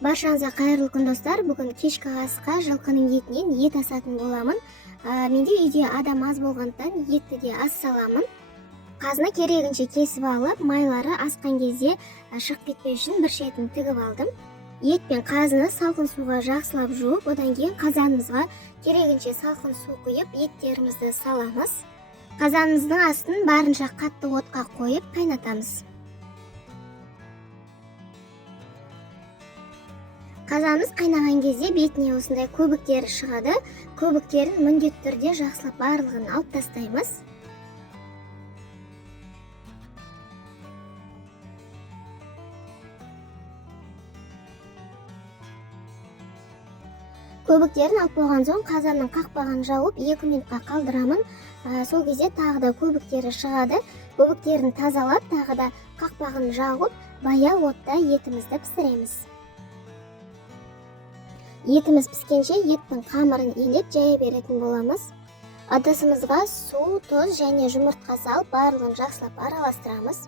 Баршаңызға қайырлы күн достар. Бүгін кешкі асқа жылқының етінен ет асатын боламын. Менде үйде адам аз болғандықтан етті де аз саламын. Қазына керегінше кесіп алып, майлары асқан кезде шығып кетпеу үшін бір шетін тігіп алдым. Ет пен қазыны салқын суға жақсылап жуып, одан кейін қазанымызға керегінше салқын су құйып, еттерімізді саламыз. Қазанымыздың астын барынша қатты отқа қойып қайнатамыз. Қазанымыз қайнаған кезде бетіне осындай көбіктері шығады. Көбіктерін міндетті түрде жақсылап барлығын алып тастаймыз. Көбіктерін алып болған соң қазанның қақпағын жауып 2 минутқа қалдырамын. Сол кезде тағы да көбіктері шығады. Көбіктерін тазалап, тағы да қақпағын жауып, баяу отта етімізді пісіреміз. Етіміз піскенше еттің қамырын илеп жая беретін боламыз. Ыдысымызға су, тұз және жұмыртқа салып, барлығын жақсылап араластырамыз.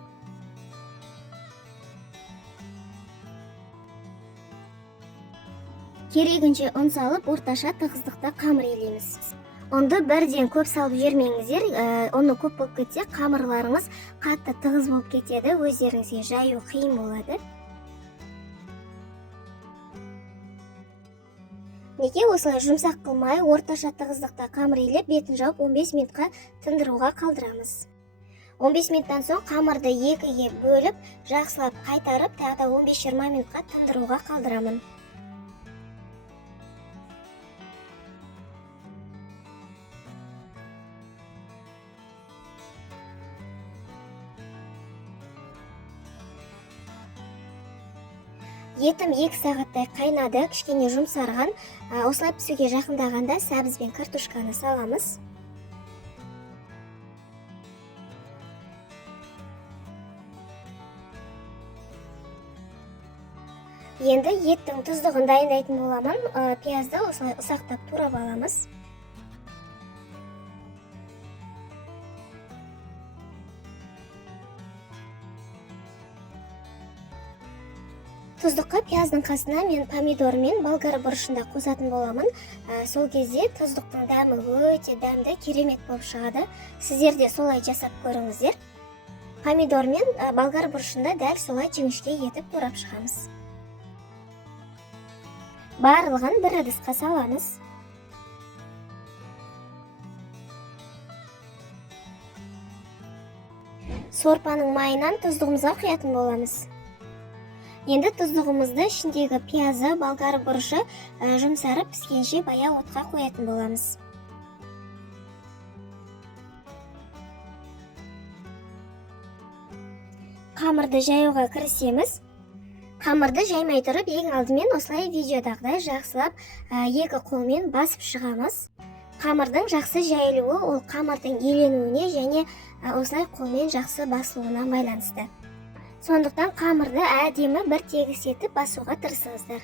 Керегінше ұн салып, орташа тығыздықта қамыр илейміз. Ұнды бірден көп салып жібермеңіздер. Ұны көп болып кетсе, қамырларыңыз қатты тығыз болып кетеді, өздеріңізге жаю қиын болады. Неге осылай жұмсақ қылмай, орташа тығыздықта қамыр илеп, бетін жауып 15 минутқа тындыруға қалдырамыз. 15 минуттан соң қамырды екіге бөліп, жақсылап қайтарып, тағы да 15-20 минутқа тындыруға қалдырамын. Етім 2 сағаттай қайнады, кішкене жұмсарған. Осылай пісуге жақындағанда сәбіз бен картошканы саламыз. Енді еттің тұздығын дайындайтын боламын. Пиязды осылай ұсақтап турап аламыз. Тұздыққа пияздың қасына мен помидор мен болгар бұрышында қосатын боламын. Сол кезде тұздықтың дәмі өте дәмді, керемет болып шығады. Сіздер де солай жасап көріңіздер. Помидор мен болгар бұрышында дәл солай жіңішке етіп турап шығамыз. Барлығын бір ыдысқа саламыз. Сорпаның майынан тұздығымызға құятын боламыз. Енді тұздығымызды ішіндегі пиязы, болгар бұрышы жұмсарып піскенше баяу отқа қоятын боламыз. Қамырды жаюға кірісеміз. Қамырды жаймай тұрып, ең алдымен осылай видеодағыдай жақсылап 2 қолмен басып шығамыз. Қамырдың жақсы жайылуы ол қамырдың еленуіне және осылай қолмен жақсы басылуына байланысты. Сондықтан қамырды әдемі бір тегіс етіп басуға тырысыңыздар.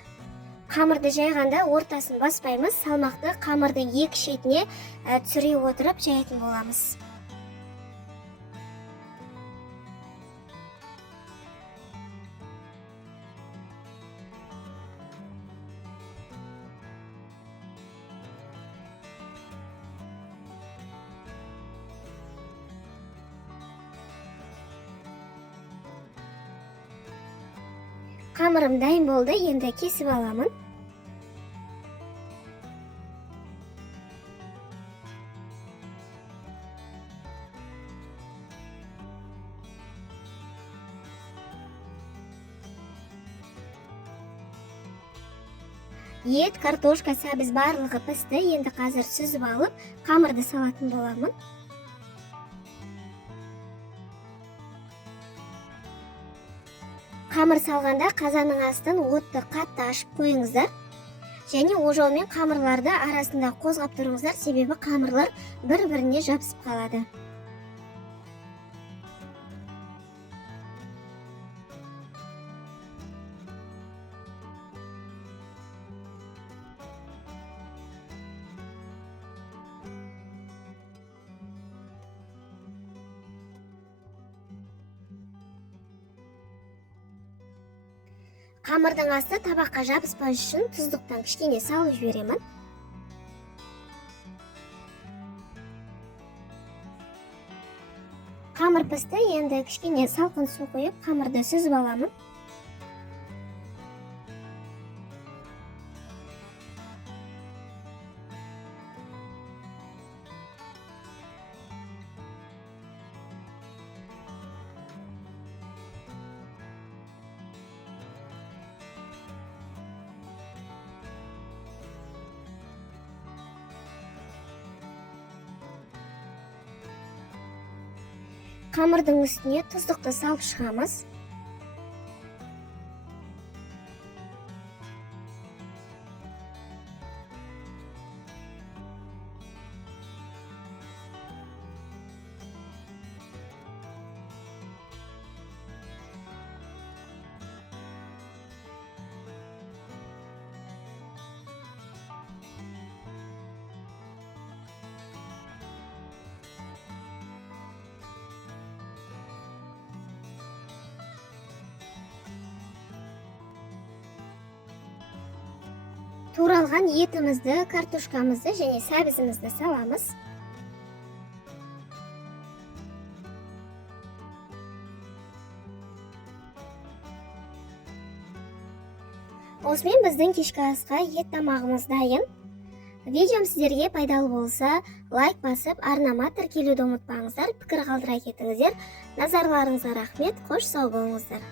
Қамырды жайғанда ортасын баспаймыз, салмақты қамырдың 2 шетіне түсіре отырып жайтын боламыз. Қамырым дайын болды, енді кесіп аламын. Ет, картошка, сәбіз барлығы пісті. Енді қазір сүзіп алып, қамырды салатын боламын. Қамыр салғанда қазанның астын отты қатты ашып қойыңыздар. Және ожаумен қамырларды арасында қозғап тұрыңыздар, себебі қамырлар бір-біріне жабысып қалады. Қамырдың асты табаққа жабыспас үшін тұздықтан кішкене салып жіберемін. Қамыр пісті, енді кішкене салқын су құйып, қамырды сүзіп аламын. Қамырдың үстіне тұздықты салып шығамыз. Туралған етімізді, картошкамызды және сәбізімізді саламыз. Осымен біздің кешкі асқа ет тамағымыз дайын. Видеом сіздерге пайдалы болса, лайк басып, арнама тіркелуді ұмытпаңыздар, пікір қалдыра кетіңіздер. Назарларыңызға рахмет, қош сау болыңыздар.